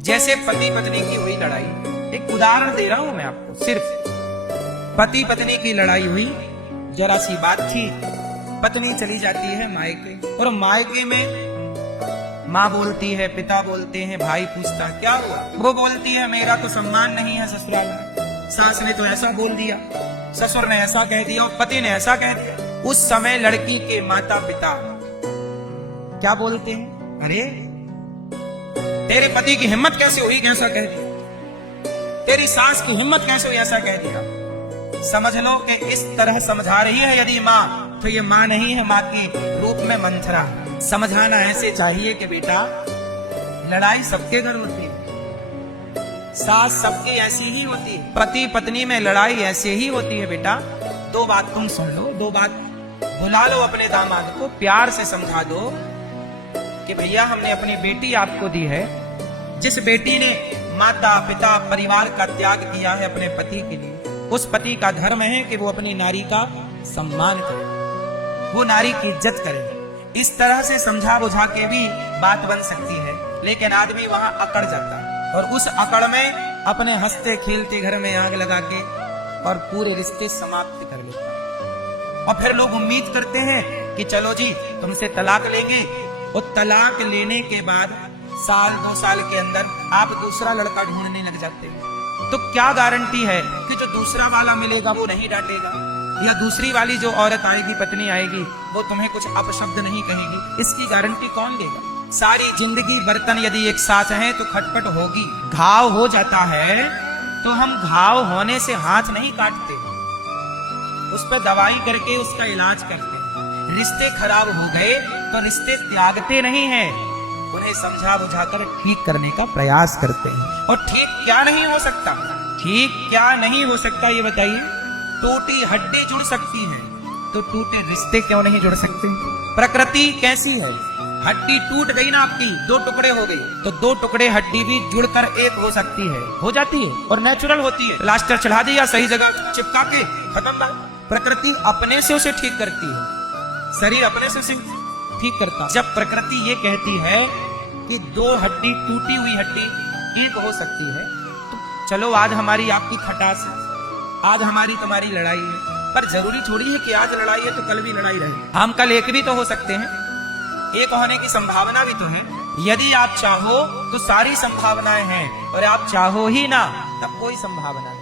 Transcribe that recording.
जैसे पति पत्नी की हुई लड़ाई, एक उदाहरण दे रहा हूं मैं आपको, सिर्फ पति पत्नी की लड़ाई हुई, जरा सी बात थी, पत्नी चली जाती है मायके, और मायके में माँ बोलती है, पिता बोलते हैं, भाई पूछता है क्या हुआ, वो बोलती है मेरा तो सम्मान नहीं है ससुराल में, सास ने तो ऐसा बोल दिया, ससुर ने ऐसा कह दिया और पति ने ऐसा कह दिया। उस समय लड़की के माता पिता क्या बोलते हैं, अरे तेरे पति की हिम्मत कैसे हुई ऐसा कह दिया, तेरी सास की हिम्मत कैसे हुई ऐसा कह दिया। समझ लो कि इस तरह समझा रही है यदि माँ, तो ये माँ नहीं है, माँ के रूप में मंथरा। समझाना ऐसे चाहिए कि बेटा लड़ाई सबके घर होती है, सास सबकी ऐसी ही होती है, पति पत्नी में लड़ाई ऐसे ही होती है। बेटा दो बात तुम सुन लो, दो बात बुला लो अपने दामाद को, प्यार से समझा दो कि भैया हमने अपनी बेटी आपको दी है, जिस बेटी ने माता पिता परिवार का त्याग किया है अपने पति के लिए, उस पति का धर्म है कि वो अपनी नारी का सम्मान करे, वो नारी की इज्जत करे। इस तरह से समझा बुझा के भी बात बन सकती है, लेकिन आदमी वहां अकड़ जाता है और उस अकड़ में अपने हंसते खेलते घर में आग लगा के और पूरे रिश्ते समाप्त कर लेता है। और फिर लोग उम्मीद करते हैं कि चलो जी तुमसे तलाक लेंगे, और तलाक लेने के बाद साल 2 साल के अंदर आप दूसरा लड़का ढूंढने लग जाते हैं। तो क्या गारंटी है कि जो दूसरा वाला मिलेगा वो नहीं डांटेगा, या दूसरी वाली जो औरत आएगी, पत्नी आएगी, वो तुम्हें कुछ अपशब्द नहीं कहेगी? इसकी गारंटी कौन लेगा? सारी जिंदगी बर्तन यदि एक साथ हैं तो खटपट होगी। घाव हो जाता है तो हम घाव होने से हाथ नहीं काटते, उस पर दवाई करके उसका इलाज करते हैं। रिश्ते खराब हो गए तो रिश्ते त्यागते नहीं हैं, उन्हें समझा बुझाकर ठीक करने का प्रयास करते हैं। और ठीक क्या नहीं हो सकता, ठीक क्या नहीं हो सकता ये बताइए? टूटी हड्डी जुड़ सकती है, तो टूटे रिश्ते क्यों नहीं जुड़ सकते? प्रकृति कैसी है, हड्डी टूट गई ना आपकी, 2 टुकड़े हो गई, तो 2 टुकड़े हड्डी भी जुड़कर एक हो सकती है, हो जाती है और नेचुरल होती है। प्लास्टर चढ़ा दिया सही जगह चिपका के, खत्म बात। प्रकृति अपने से उसे ठीक करती है, शरीर अपने से उसे ठीक करता। जब प्रकृति ये कहती है कि 2 हड्डी, टूटी हुई हड्डी एक हो सकती है, तो चलो आज हमारी आपकी खटास है, आज हमारी तुम्हारी लड़ाई है, पर जरूरी थोड़ी है कि आज लड़ाई है तो कल भी लड़ाई रहे। हम कल एक भी तो हो सकते हैं, एक होने की संभावना भी तो है। यदि आप चाहो तो सारी संभावनाएं हैं, और आप चाहो ही ना तब कोई संभावना नहीं।